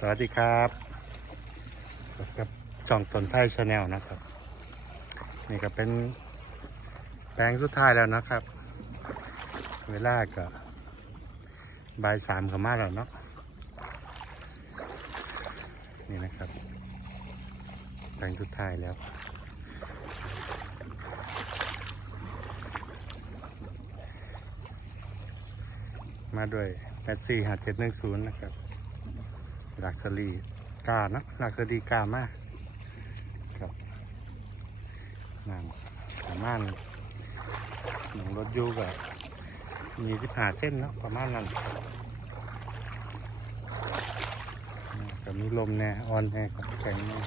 สวัสดีครับกับช่องตนไทยชาแนลนะครับ นี่ก็เป็นแปลงสุดท้ายแล้วนะครับ เวลาก็บ่ายสามก็มาแล้วเนาะนี่นะครับแปลงสุดท้ายแล้วมาด้วยแปดสี่หาเจ็ดหนึ่งศูนย์นะครับ ลักษรีกานะลักษรีกามากครับนั่งประมาณหนึ่งรถยูกับมีสิบหาเส้นเนาะประมาณนั้นอืมก็มีลมแน่ออนแน่ครับแข็งแน่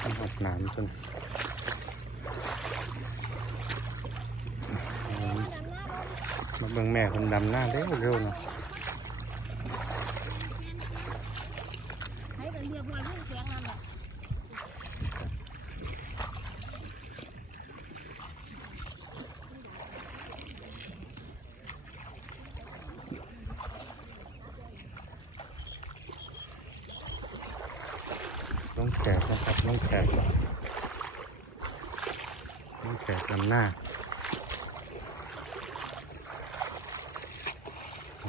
ทำหดหนาจนอืม มาเบิ่งแม่คนดำหน้าเร็วเร็วๆเนาะให้กันเรียบร้อยทุกเสียงนั่นแหละต้องแขกนะครับต้องแขกต้องแขกดำหน้า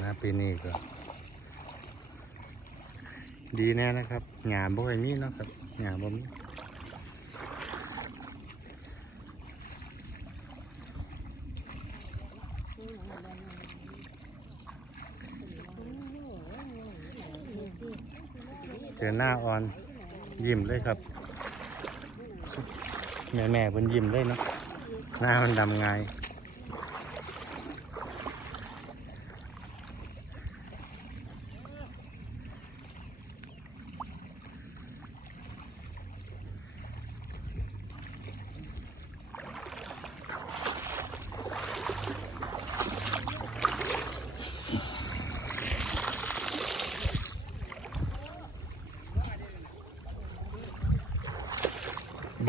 น้าปีนี้ก็ ดีแน่นะครับหยาบ่อยมีเนะครับหยาบ่มีเจอหน้าอ่อนยิ้มเลยครับ แม่แม่ๆเพิ่นยิ้มเลยเนาะหน้ามันดำไง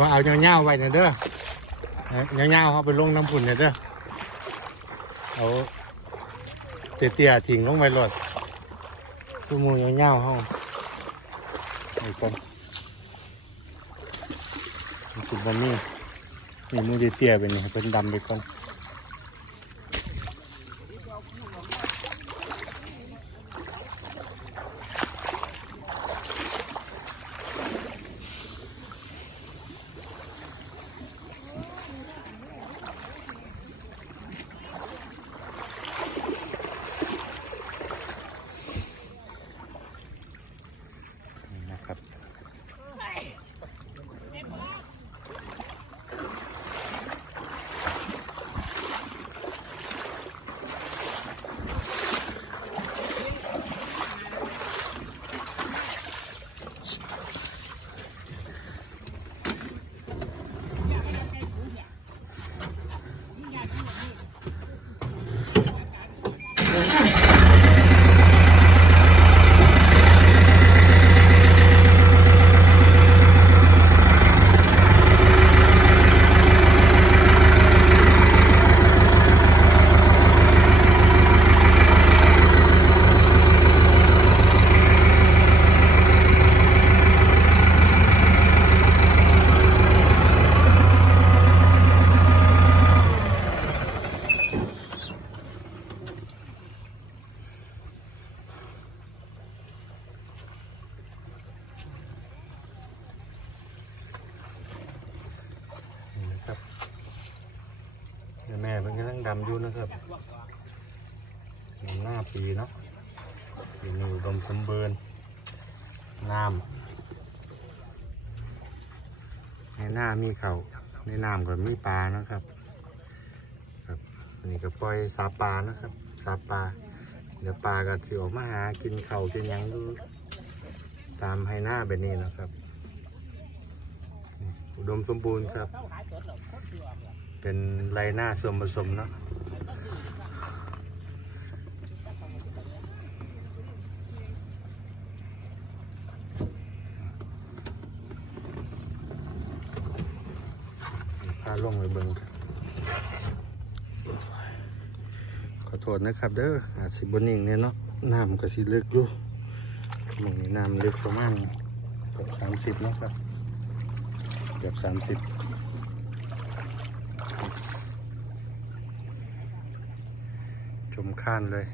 ายบ่เอาเงาๆไว้เนี่ยเด้อเอาเงาๆเขาไปลงน้ำปุ่นเนี่ยเด้อเอาเตี้ยๆทิ้งลงไปรถคือหมูเงาๆเขาไอ้คนสุดบะมี่นี่หมูเตี้ยๆไปนี่ให้เป็นดำไปก่อน เดี๋ยวแม่มันกำลังดำอยู่นะครับหน้าปีเนาะปีนี้ดมสมบูรณ์น้ำในหน้ามีเขาในน้ำก็มีปลานะครับ ครับนี่ก็ปล่อยสาปลานะครับสาปลาเดี๋ยวปลาก็สิออกมาหากินเขากินยังดูตามให้หน้าแบบนี้นะครับอุดมสมบูรณ์ครับ เป็นไรหน้าส่วนผสมเนาะพาลงไปเบิ่งครับอโทษนะครับเด้ออาจสิบนิ่งเนี่ยเนาะน้ำก็สิลึกอยู่หมองนี้น้ำลึกประมาณเกือบสามสิบเนาะครับเกือบสามสิบ ชมข้านเลย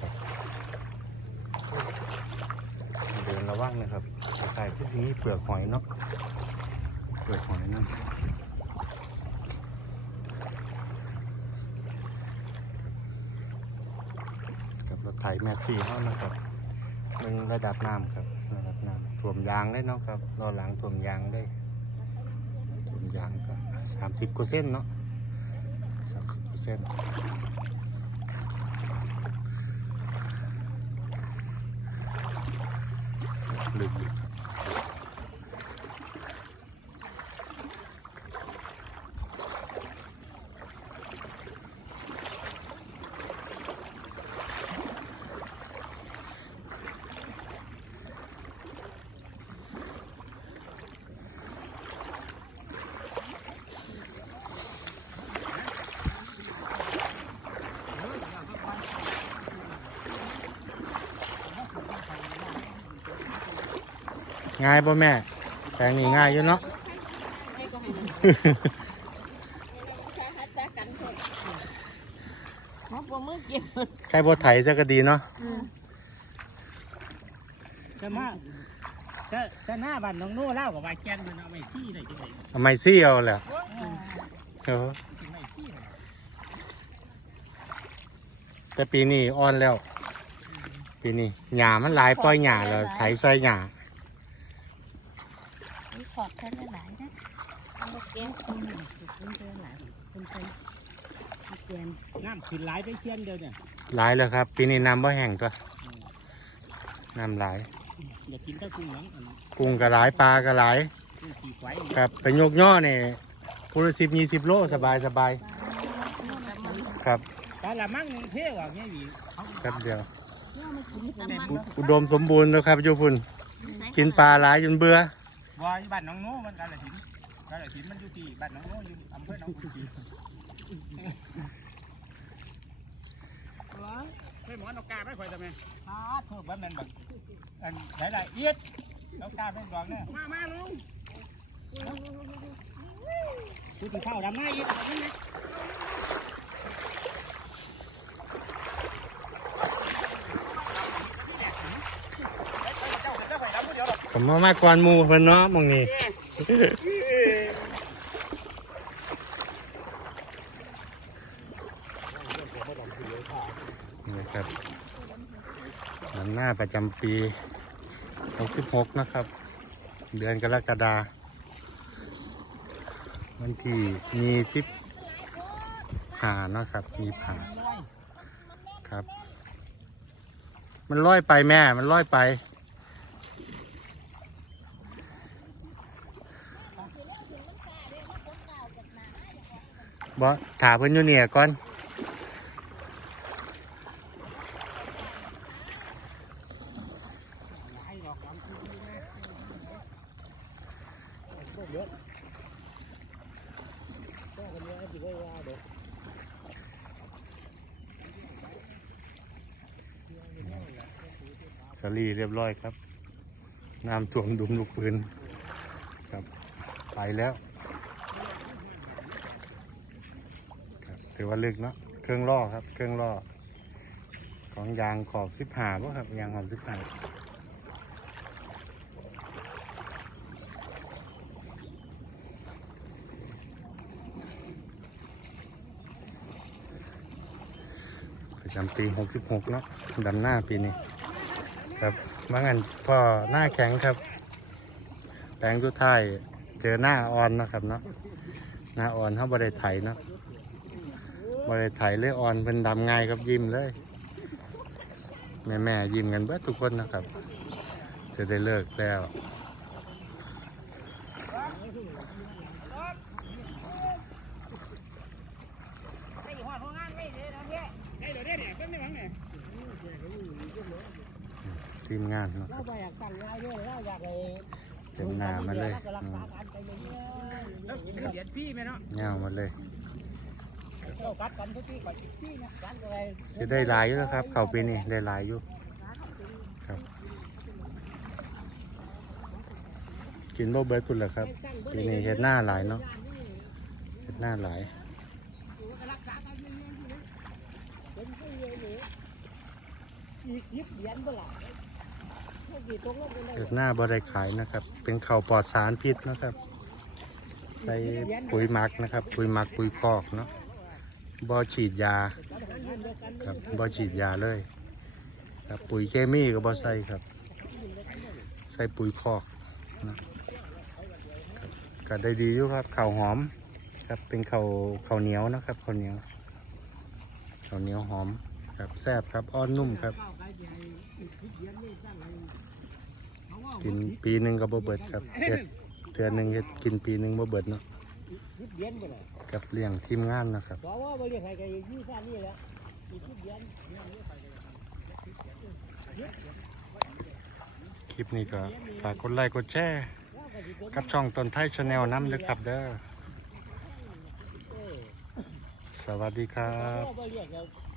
ครับเดินระวังนะครับใส่ที่นี้เปลือกหอยเนาะเปลือกหอยนั่นกับรถไถแมสซี่เขานะครับหนึ่งระดับน้ำครับระดับน้ำท่วมยางได้เนาะครับรอหลังท่วมยางได้ท่วมยางก็สามสิบกว่าเส้นเนาะสามสิบกว่าเส้น ลึ ง่ายป่ะแม่แปลงนี้ง่ายอยู่เนาะให้ก็ให้มันช้าฮัดจ้ากันเถอะมาปมือเก็บใครบ่ไถจะก็ดีเนาะ จะมาจะจะหน้าบ้านน้องโน่เล่ากับว่าแกนมันเอาไม่ที่ได้จังไงทำไมซี่เอาแหละเออไม่ที่เลยแต่ปีนี้อ่อนแล้ว ปีนี้หญ้ามันหลายปล่อยหญ้าแล้วไถใส่หญ้า อดแค่หลายนะเอามาเก็บคนหนึ่งคนเจอหลายคนเป็นเปลี่ยนน้ำขึ้นหลายได้เชียนเดียวเนี่ยหลายแล้วครับ ปีนี้น้ำบ่แห้งตัวน้ำหลายอย่ากินแตะกุ้งหลังกุ้งก็หลายปลาก็หลายครับไปโยกย่อเนี่ยพูละสิบยี่สิบโลสบายสบายครับปลาละมั่งหนึ่งเท่ว่าเงี้ยดีครับเดียวอุดมสมบูรณ์แล้วครับโยพุนกินปลาหลายจนเบื่อ ว่าบ้านน้องโน่มันกาลสินกาลสินมันอยู่ที่บ้านน้องโน่อยู่อำเภอหนองกุลีไม่หมอนกกาไม่ค่อยทำไมอ้าเพิ่มว่ามันแบบอันหลายๆเอียดนกกาเป็นดอกเนี่ยมามาลุงกูถึงข้าวดำหน้าอีก ผมมามาก่อนหมูเพิ่นเนาะมองนี้นี่ครับลำหน้าประจำปี66นะครับ เดือนกรกฎาวันที่มีทิพหานะครับ มีผ่าครับ มันลอยไปแม่ มันลอยไป บ่ถาเพิ่นอยู่เนี่ยก่อนสลีเรียบร้อยครับ น้ำท่วมดุมลูกปืนครับ ไปแล้วครับ ถือว่าลึกเนาะเครื่องล่อครับ เครื่องล่อ ของยางขอบสิบหาป่ะครับยางขอบสิบหาประจำปีหกสิบหกเนาะดำหน้าปีนี้ ครับว่างั้นพ่อหน้าแข็งครับแปลงสุดท้ายเจอหน้าอ่อนนะครับเนาะหน้าอ่อนเขาบริไถเนาะ บริไถเลยอ่อนเป็นดำง่ายครับยิ้มเลย แม่แม่ๆยิ้มกันเบิดทุกคนนะครับจะได้เลิกแล้วได้หัวโรงงานไม่ได้แล้วเนี่ยได้เดี๋ยวเนี่ยก็ไม่หวังเนี่ยทีมงานเนาะคเรารับไปอยากสั่งยายด้วยเราอยากเลยเต็มหน้ามาเลยรักอืมษาการไปเลยแล้วเหรียญพี่ไหมเนาะเงามาเลย สิได้หลายอยู่แล้วครับ เขาปีนี้ได้หลายอยู่ครับ กินบ่เบิดพุ่นแหละครับปีนี้เห็ดหน้าหลายเนาะเห็ดหน้าหลายเห็ดหน้าบ่ได้ขายนะครับ เป็นเข้าปลอดสารพิษนะครับ ใส่ปุ๋ยหมักนะครับ ปุ๋ยหมักปุ๋ยคอกเนาะ บ่ฉีดยาครับบ่ฉีดยาเลย ครับปุ๋ยเคมีก็บ่ใส่ครับ ใส่ปุ๋ยคอกนะครับก็ได้ดีอยู่ครับข้าวหอมครับเป็นข้าวข้าวเหนียวนะครับข้าวเหนียวข้าวเหนียวหอมครับแซ่บครับอ้อนนุ่มครับกินปีหนึ่งก็บ่เบิดครับเดือนหนึ่งกินปีหนึ่งบ่เบิดเนาะ ยิบเหรียญบ่ล่ะกับเลี้ยงทีมงานนะครับบอกว่าบ่เรียกใครก็ยี่ซ่านี่แหละอีกยิบเหรียญคลิปนี้ก็ฝากกดไลค์กดแชร์กับช่องตนไทยชาแนลน้ำเด้อครับเด้อสวัสดีครับบ่เรียก